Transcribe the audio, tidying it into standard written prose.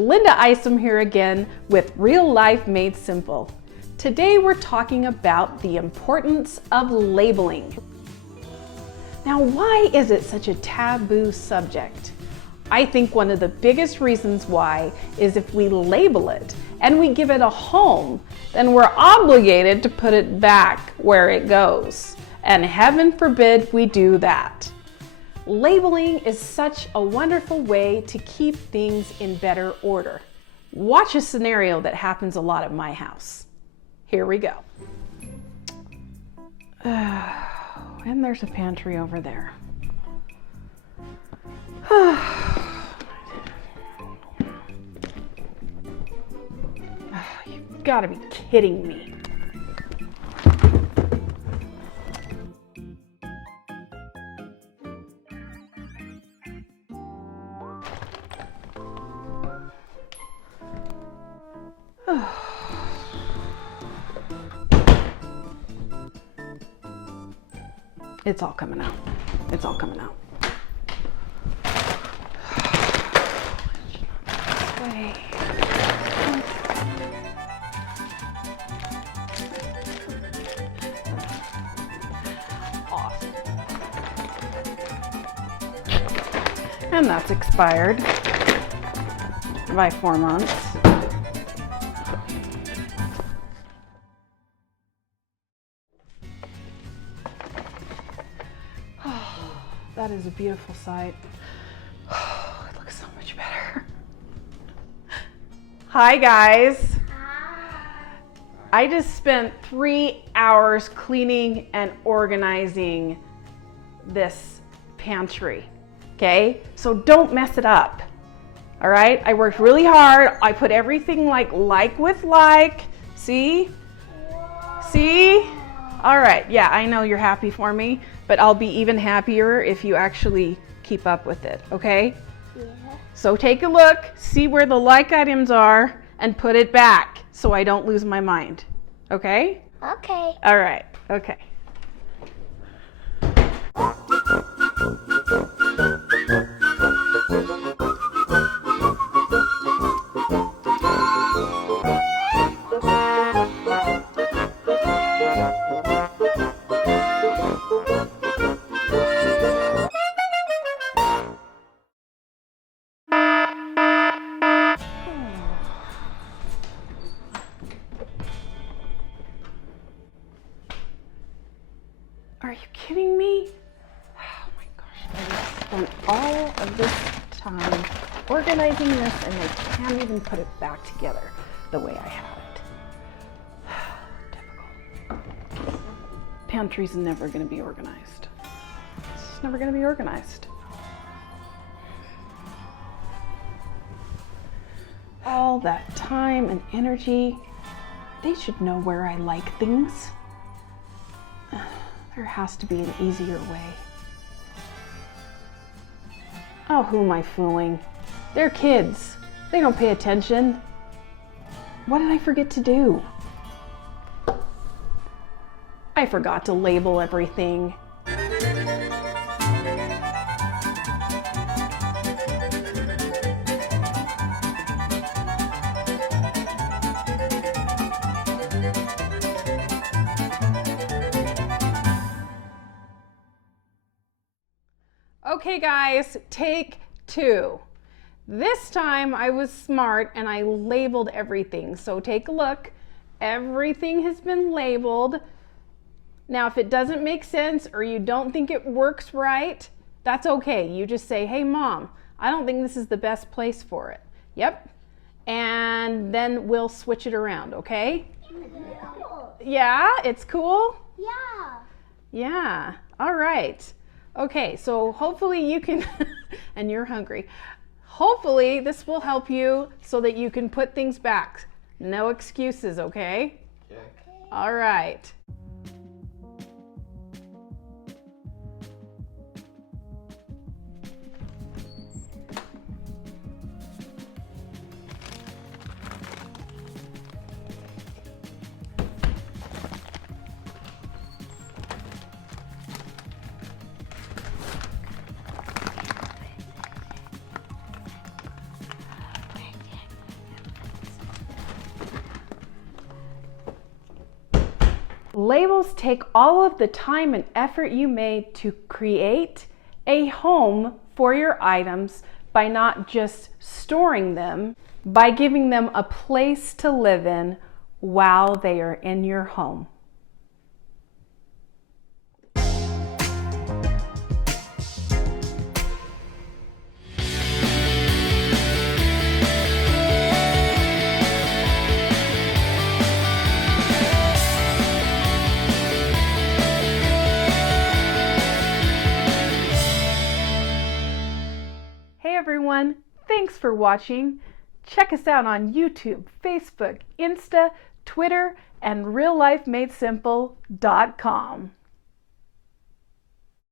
Linda Isom here again with Real Life Made Simple. Today we're talking about the importance of labeling. Now, why is it such a taboo subject? I think one of the biggest reasons why is if we label it and we give it a home, then we're obligated to put it back where it goes. And heaven forbid we do that. Labeling is such a wonderful way to keep things in better order. Watch a scenario that happens a lot at my house. Here we go. And there's a pantry over there. You've got to be kidding me. It's all coming out. It's all coming out. This way. Awesome. And that's expired by 4 months. That is a beautiful sight. Oh, it looks so much better. Hi guys. I just spent 3 hours cleaning and organizing this pantry. Okay? So don't mess it up. All right? I worked really hard. I put everything like with like. See? See? All right, yeah, I know you're happy for me, but I'll be even happier if you actually keep up with it, okay? Yeah. So take a look, see where the like items are, and put it back so I don't lose my mind, okay? Okay. All right, okay. Are you kidding me? Oh my gosh, I just spent all of this time organizing this and I can't even put it back together the way I had it. Typical. Pantry's never going to be organized. It's just never going to be organized. All that time and energy, they should know where I like things. There has to be an easier way. Oh, who am I fooling? They're kids. They don't pay attention. What did I forget to do? I forgot to label everything. Okay guys, take 2. This time I was smart and I labeled everything. So take a look. Everything has been labeled. Now if it doesn't make sense or you don't think it works right, that's okay. You just say, hey mom, I don't think this is the best place for it. Yep. And then we'll switch it around, okay? Yeah, it's cool? Yeah. Yeah, all right. Okay, so hopefully you can, and you're hungry, hopefully this will help you so that you can put things back. No excuses, okay? Okay. All right. Labels take all of the time and effort you made to create a home for your items by not just storing them, by giving them a place to live in while they are in your home. Hey everyone, thanks for watching. Check us out on YouTube, Facebook, Insta, Twitter, and reallifemadesimple.com.